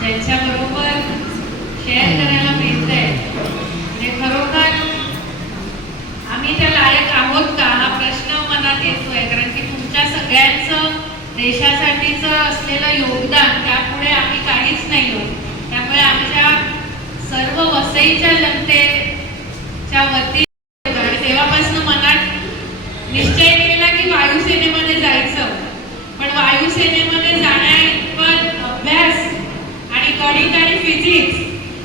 ज्यांच्याबरोबर share करायला मिळतंय म्हणजे खरोखर आम्ही त्या लायक आहोत का हा प्रश्न मनात येतोय, कारण की तुमच्या सगळ्यांचं देशासाठीचं असलेलं योगदान त्यापुढे आम्ही काहीच नाही आहोत. त्यामुळे आमच्या सर्व वसईच्या जनतेच्या वतीने तेव्हापासून मनात निश्चय केला की वायुसेनेमध्ये जायचं, पण वायुसेनेमध्ये जाण्याइतपत अभ्यास आणि गणित आणि फिजिक्स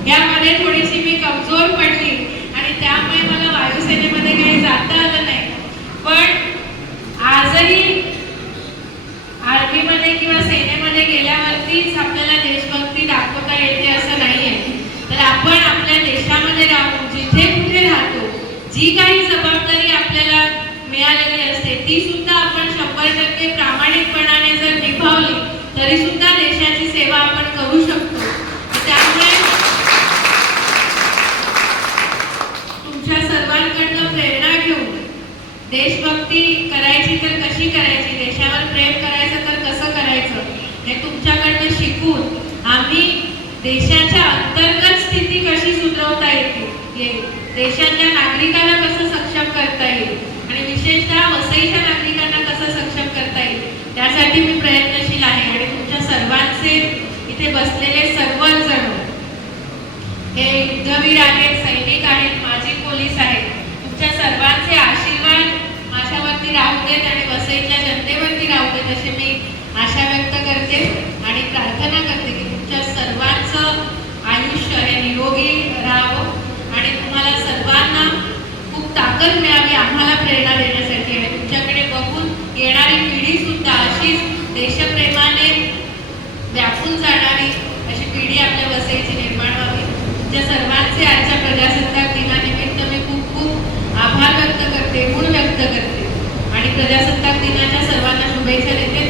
यामध्ये थोडीशी मी कमजोर पडली आणि त्यामुळे मला वायुसेनेमध्ये काही जाता आलं नाही. पण आजही आर्मीमध्ये किंवा सेनेमध्ये गेल्यावरतीच आपल्याला देशभक्ती दाखवता येते असं नाहीये. तर आपण आपल्या देशामध्ये राहून जिथे कुठे राहतो, जी काही जबाबदारी आपल्याला मिळालेली असते ती सुद्धा आपण 100% प्रामाणिकपणाने जर निभावली तरी सुद्धा देशाची सेवा आपण करू शकतो. त्यामुळे तुमच्या सर्वांकडनं प्रेरणा घेऊन देशभक्ती करायची तर कशी करायची, देशावर प्रेम करायचं तर कसं करायचं हे तुमच्याकडनं शिकून आम्ही देशाच्या अंतर्गत स्थिती कशी सुधारवता येईल, देशाच्या नागरिकांना कसं सक्षम करता येईल आणि विशेषतः वसईच्या नागरिकांना कसं सक्षम करता येईल त्यासाठी मी प्रयत्नशील आहे. आणि तुमच्या सर्वांचे इथे बसलेले सर्वच जण हे युद्धवीर आहेत, सैनिक आहेत, माजी पोलीस आहेत, तुमच्या सर्वांचे आशीर्वाद माझ्यावरती राहू देत आणि वसईच्या जनतेवरती राहू देत अशी मी आशा व्यक्त करते आणि प्रार्थना करते की तुमच्या सर्वांचं आयुष्य हे निरोगी राहावं आणि तुम्हाला सर्वांना खूप ताकद मिळावी आम्हाला प्रेरणा देण्यासाठी. आणि तुमच्याकडे बघून येणारी पिढी सुद्धा अशीच देशप्रेमाने व्यापून जाणारी अशी पिढी आपल्या वसईची निर्माण व्हावी. तुमच्या सर्वांचे आजच्या प्रजासत्ताक दिनानिमित्त मी खूप खूप आभार व्यक्त करते, ऋण व्यक्त करते आणि प्रजासत्ताक दिनाच्या सर्वांना शुभेच्छा देते.